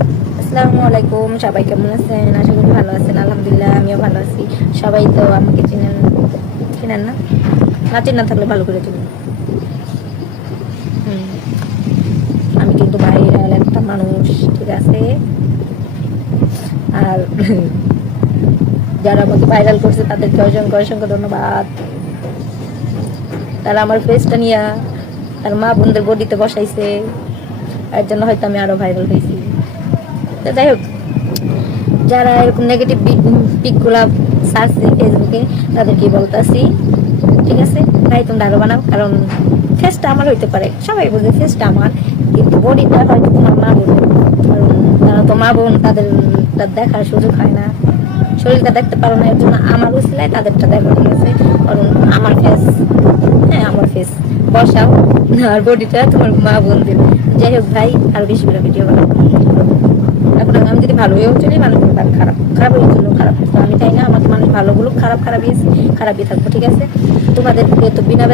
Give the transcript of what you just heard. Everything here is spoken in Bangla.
আসসালামু আলাইকুম, সবাই কেমন আছেন? আশা করি ভালো আছেন। আলহামদুলিল্লাহ আমিও ভালো আছি। সবাই তো আমাকে চিনেন, চিনেন না? না চিনেন থাকলে ভালো করে চিনেন। হুম, আমি কিন্তু ভাইরাল একটা মানুষ, ঠিক আছে? আর যারা আমাকে ভাইরাল করছে তাদেরকে অসংখ্য অসংখ্য ধন্যবাদ। তারা আমার ফেসটা নিয়ে তার মা বোনদের বডিতে বসাইছে, এর জন্য হয়তো আমি আরো ভাইরাল হয়েছি। তো যাই হোক, যারা এরকম নেগেটিভ পিকগুলা সার্চে ফেসবুকে তাদেরকে বলতেছি, ঠিক আছে ভাই তোমরা আরো বানাও, কারণ ফেসটা আমার হইতে পারে, সবাই বুঝে ফেসটা আমার, কিন্তু বডিটা হয়তো তোমার মা বোন, কারণ তারা তো মা বোন, তাদের দেখার সুযোগ হয় না, শরীরটা দেখতে পারো না, এর জন্য আমার উচিলায় তাদেরটা দেখো, ঠিক আছে? কারণ আমার ফেস, হ্যাঁ আমার ফেস বসাও, আর বডিটা তোমার মা বোন দিল। যাই হোক ভাই, আরো বেশি করে ভিডিও বানাও। এখন আমি যদি ভালো হয়েও চলি, মানুষ বলবে আমি খারাপ, খারাপ হয়ে চলো খারাপ, তো আমি চাই না আমাকে মানুষ ভালো বলুক, খারাপই থাকবো, ঠিক আছে? তোমাদেরকে তো বিনা